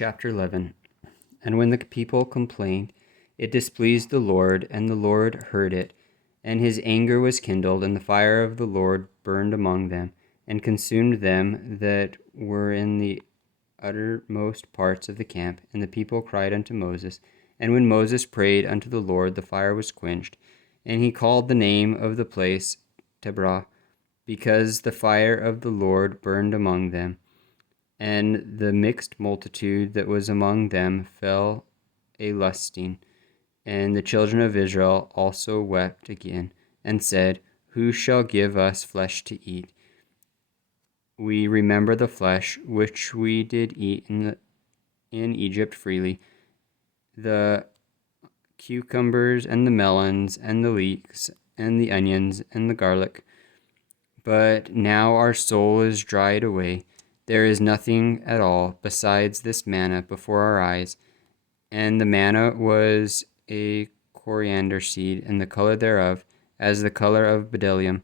Chapter 11. And when the people complained, it displeased the Lord, and the Lord heard it. And his anger was kindled, and the fire of the Lord burned among them, and consumed them that were in the uttermost parts of the camp. And the people cried unto Moses. And when Moses prayed unto the Lord, the fire was quenched. And he called the name of the place Taberah, because the fire of the Lord burned among them. And the mixed multitude that was among them fell a lusting. And the children of Israel also wept again, and said, Who shall give us flesh to eat? We remember the flesh which we did eat in Egypt freely, the cucumbers and the melons and the leeks and the onions and the garlic. But now our soul is dried away. There is nothing at all besides this manna before our eyes. And the manna was a coriander seed, and the color thereof as the color of bdellium.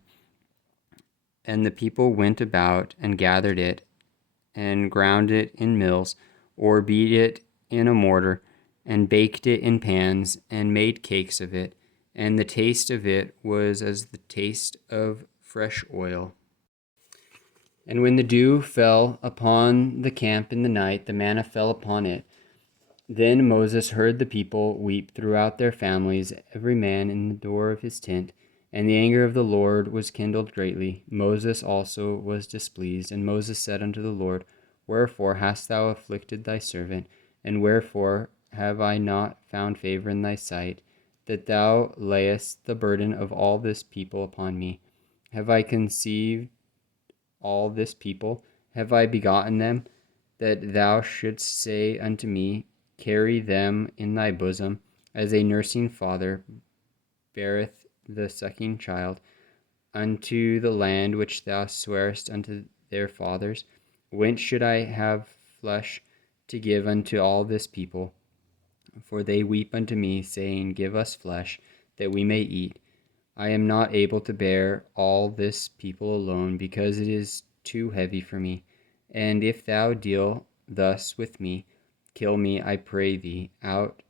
And the people went about and gathered it, and ground it in mills, or beat it in a mortar, and baked it in pans, and made cakes of it. And the taste of it was as the taste of fresh oil. And when the dew fell upon the camp in the night, the manna fell upon it. Then Moses heard the people weep throughout their families, every man in the door of his tent. And the anger of the Lord was kindled greatly. Moses also was displeased. And Moses said unto the Lord, Wherefore hast thou afflicted thy servant? And wherefore have I not found favor in thy sight, that thou layest the burden of all this people upon me? Have I conceived all this people? Have I begotten them, that thou shouldst say unto me, Carry them in thy bosom, as a nursing father beareth the sucking child, unto the land which thou swarest unto their fathers? Whence should I have flesh to give unto all this people? For they weep unto me, saying, Give us flesh, that we may eat. I am not able to bear all this people alone, because it is too heavy for me. And if thou deal thus with me, kill me, I pray thee, out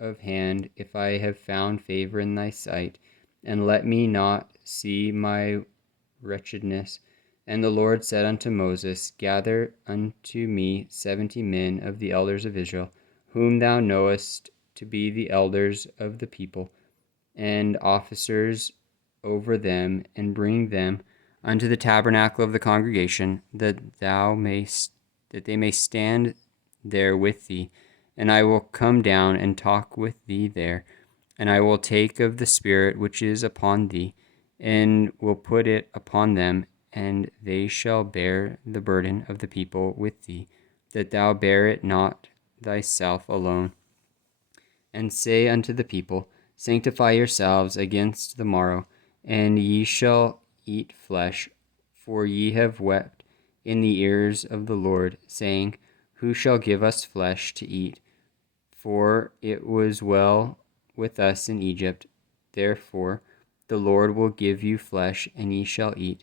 of hand, if I have found favor in thy sight, and let me not see my wretchedness. And the Lord said unto Moses, Gather unto me 70 men of the elders of Israel, whom thou knowest to be the elders of the people, and officers over them, and bring them unto the tabernacle of the congregation, that they may stand there with thee. And I will come down and talk with thee there, and I will take of the Spirit which is upon thee, and will put it upon them, and they shall bear the burden of the people with thee, that thou bear it not thyself alone. And say unto the people, Sanctify yourselves against the morrow, and ye shall eat flesh, for ye have wept in the ears of the Lord, saying, Who shall give us flesh to eat? For it was well with us in Egypt. Therefore the Lord will give you flesh, and ye shall eat.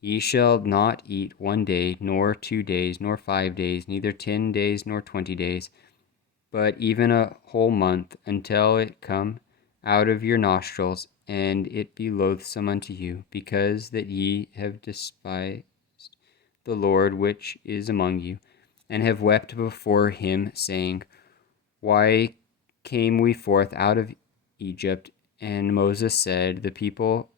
Ye shall not eat 1 day, nor 2 days, nor 5 days, neither 10 days, nor 20 days, but even a whole month, until it come out of your nostrils, and it be loathsome unto you, because that ye have despised the Lord which is among you, and have wept before him, saying, Why came we forth out of Egypt? And Moses said, The people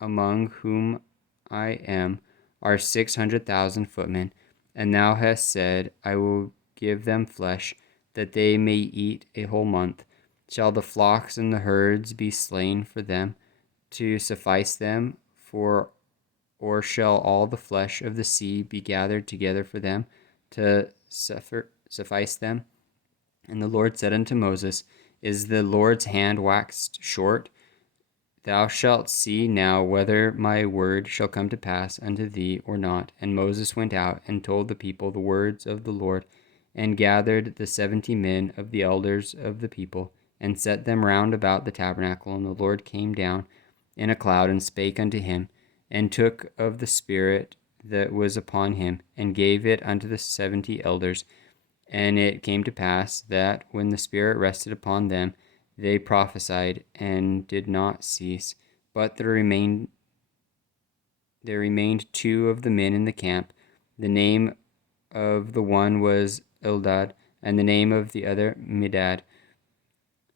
among whom I am are 600,000 footmen, and thou hast said, I will give them flesh, that they may eat a whole month. Shall the flocks and the herds be slain for them, to suffice them? Or shall all the flesh of the sea be gathered together for them, to suffice them? And the Lord said unto Moses, Is the Lord's hand waxed short? Thou shalt see now whether my word shall come to pass unto thee or not. And Moses went out and told the people the words of the Lord, and gathered the 70 men of the elders of the people, and set them round about the tabernacle. And the Lord came down in a cloud, and spake unto him, and took of the Spirit that was upon him, and gave it unto the 70 elders. And it came to pass that when the Spirit rested upon them, they prophesied and did not cease. But there remained two of the men in the camp. The name of the one was Eldad, and the name of the other Medad.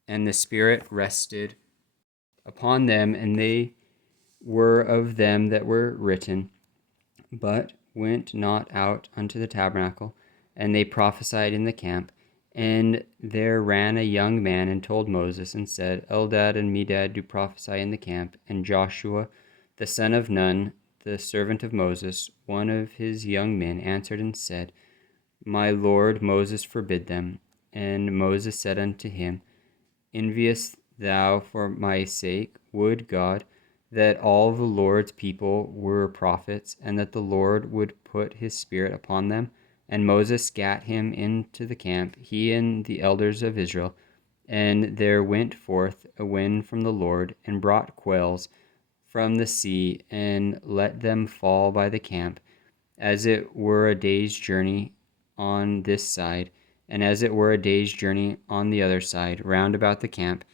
And the Spirit rested upon them, and they were of them that were written, but went not out unto the tabernacle, and they prophesied in the camp. And there ran a young man and told Moses, and said, Eldad and Medad do prophesy in the camp. And Joshua, the son of Nun, the servant of Moses, one of his young men, answered and said, My lord Moses forbid them. And Moses said unto him, Enviest thou for my sake? Would God that all the Lord's people were prophets, and that the Lord would put his Spirit upon them? And Moses gat him into the camp, he and the elders of Israel. And there went forth a wind from the Lord, and brought quails from the sea, and let them fall by the camp, as it were a day's journey on this side, and as it were a day's journey on the other side, round about the camp,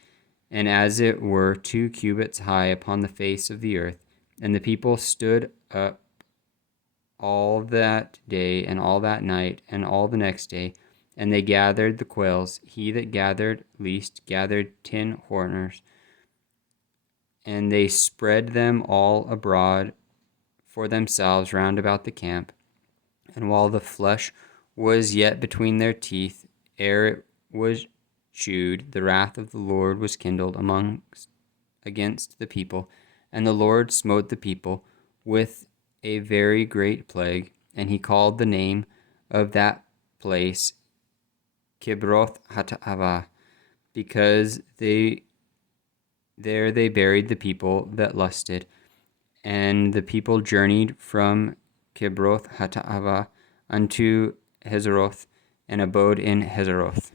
and as it were 2 cubits high upon the face of the earth. And the people stood up all that day, and all that night, and all the next day, and they gathered the quails. He that gathered least gathered 10 horners, and they spread them all abroad for themselves round about the camp. And while the flesh was yet between their teeth, ere it was chewed, the wrath of the Lord was kindled against the people, and the Lord smote the people with a very great plague, and he called the name of that place Kibroth Hattaavah, because they buried the people that lusted. And the people journeyed from Kibroth Hattaavah unto Hazeroth, and abode in Hazeroth.